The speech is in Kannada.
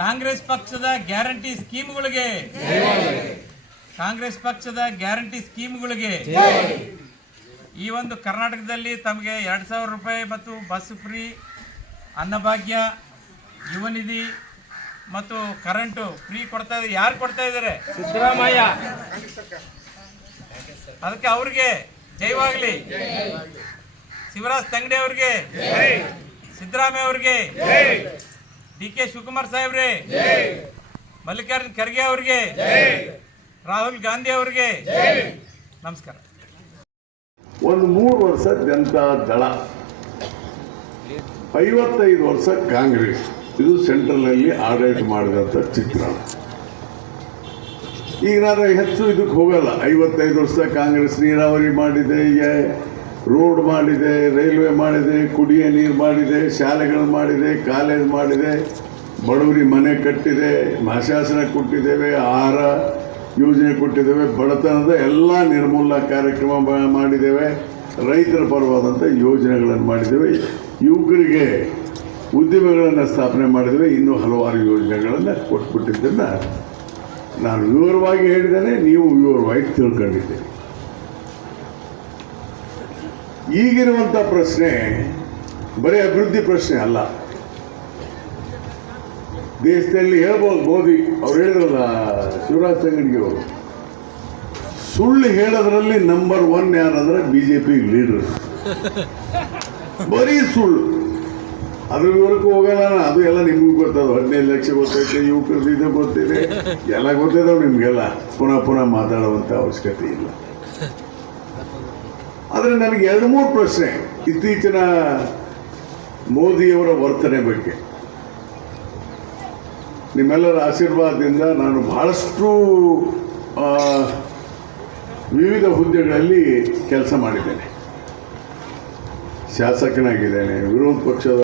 ಕಾಂಗ್ರೆಸ್ ಪಕ್ಷದ ಗ್ಯಾರಂಟಿ ಸ್ಕೀಮ್ಗಳಿಗೆ ಕಾಂಗ್ರೆಸ್ ಪಕ್ಷದ ಗ್ಯಾರಂಟಿ ಸ್ಕೀಮ್ಗಳಿಗೆ ಈ ಒಂದು ಕರ್ನಾಟಕದಲ್ಲಿ ತಮಗೆ 2000 ರೂಪಾಯಿ ಮತ್ತು ಬಸ್ ಫ್ರೀ, ಅನ್ನಭಾಗ್ಯ, ಯುವ ನಿಧಿ ಮತ್ತು ಕರೆಂಟು ಫ್ರೀ ಕೊಡ್ತಾ ಇದ್ದಾರೆ. ಯಾರು ಕೊಡ್ತಾ ಇದ್ದಾರೆ? ಸಿದ್ದರಾಮಯ್ಯ. ಅದಕ್ಕೆ ಅವ್ರಿಗೆ ಜೈವಾಗ್ಲಿ. ಶಿವರಾಜ್ ತಂಗಡಿ ಅವ್ರಿಗೆ, ಸಿದ್ದರಾಮಯ್ಯ ಅವ್ರಿಗೆ, ಡಿ.ಕೆ. ಶಿವಕುಮಾರ್ ಸಾಹೇಬ್ರೆ, ಮಲ್ಲಿಕಾರ್ಜುನ್ ಖರ್ಗೆ ಅವ್ರಿಗೆ, ರಾಹುಲ್ ಗಾಂಧಿ ಅವ್ರಿಗೆ ನಮಸ್ಕಾರ. ಒಂದು 3 ವರ್ಷ ಜನತಾ ದಳ, 55 ವರ್ಷ ಕಾಂಗ್ರೆಸ್. ಇದು ಸೆಂಟ್ರಲ್ನಲ್ಲಿ ಆಡಳಿತ ಮಾಡಿದಂಥ ಚಿತ್ರಣ. ಈಗ ನಾನು ಹೆಚ್ಚು ಇದಕ್ಕೆ ಹೋಗಲ್ಲ. 55 ವರ್ಷ ಕಾಂಗ್ರೆಸ್ ನೀರಾವರಿ ಮಾಡಿದೆ, ರೋಡ್ ಮಾಡಿದೆ, ರೈಲ್ವೆ ಮಾಡಿದೆ, ಕುಡಿಯ ನೀರು ಮಾಡಿದೆ, ಶಾಲೆಗಳು ಮಾಡಿದೆ, ಕಾಲೇಜ್ ಮಾಡಿದೆ, ಬಡವರಿಗೆ ಮನೆ ಕಟ್ಟಿದೆ, ಮಹಾಶಾಸನ ಕೊಟ್ಟಿದ್ದೇವೆ, ಆಹಾರ ಯೋಜನೆ ಕೊಟ್ಟಿದ್ದೇವೆ, ಬಡತನದ ಎಲ್ಲ ನಿರ್ಮೂಲನಾ ಕಾರ್ಯಕ್ರಮ ಮಾಡಿದ್ದೇವೆ, ರೈತರ ಪರವಾದಂಥ ಯೋಜನೆಗಳನ್ನು ಮಾಡಿದ್ದೇವೆ, ಯುವಕರಿಗೆ ಉದ್ಯಮಗಳನ್ನು ಸ್ಥಾಪನೆ ಮಾಡಿದ್ದೇವೆ, ಇನ್ನೂ ಹಲವಾರು ಯೋಜನೆಗಳನ್ನು ಕೊಟ್ಬಿಟ್ಟಿದ್ದನ್ನು ನಾನು ವಿವರವಾಗಿ ಹೇಳಿದ್ದೇನೆ, ನೀವು ವಿವರವಾಗಿ ತಿಳ್ಕೊಂಡಿದ್ದೀರಿ. ಈಗಿರುವಂಥ ಪ್ರಶ್ನೆ ಬರೀ ಅಭಿವೃದ್ಧಿ ಪ್ರಶ್ನೆ ಅಲ್ಲ. ದೇಶದಲ್ಲಿ ಹೇಳ್ಬೋದು, ಮೋದಿ ಅವ್ರು ಹೇಳಿದ್ರಲ್ಲ, ಶಿವರಾಜ್ ತಂಗಡಿ ಅವರು, ಸುಳ್ಳು ಹೇಳೋದ್ರಲ್ಲಿ ನಂಬರ್ 1 ಯಾರಂದ್ರೆ BJP ಲೀಡರ್. ಬರೀ ಸುಳ್ಳು. ಅದ್ರ ವಿವರಕ್ಕೂ ಹೋಗಲ್ಲ. ಅದು ಎಲ್ಲ ನಿಮಗೂ ಗೊತ್ತದ. 15 ಲಕ್ಷ ಗೊತ್ತೈತೆ, ಯುವಕರದ್ದು ಇದು ಗೊತ್ತಿದೆ, ಎಲ್ಲ ಗೊತ್ತಿದ್ದಾವೆ ನಿಮಗೆಲ್ಲ. ಪುನಃ ಮಾತಾಡುವಂಥ ಅವಶ್ಯಕತೆ ಇಲ್ಲ. ಆದರೆ ನನಗೆ 2-3 ಪ್ರಶ್ನೆ ಇತ್ತೀಚಿನ ಮೋದಿಯವರ ವರ್ತನೆ ಬಗ್ಗೆ. ನಿಮ್ಮೆಲ್ಲರ ಆಶೀರ್ವಾದದಿಂದ ನಾನು ಬಹಳಷ್ಟು ವಿವಿಧ ಹುದ್ದೆಗಳಲ್ಲಿ ಕೆಲಸ ಮಾಡಿದ್ದೇನೆ. ಶಾಸಕನಾಗಿದ್ದೇನೆ, ವಿರೋಧ ಪಕ್ಷದ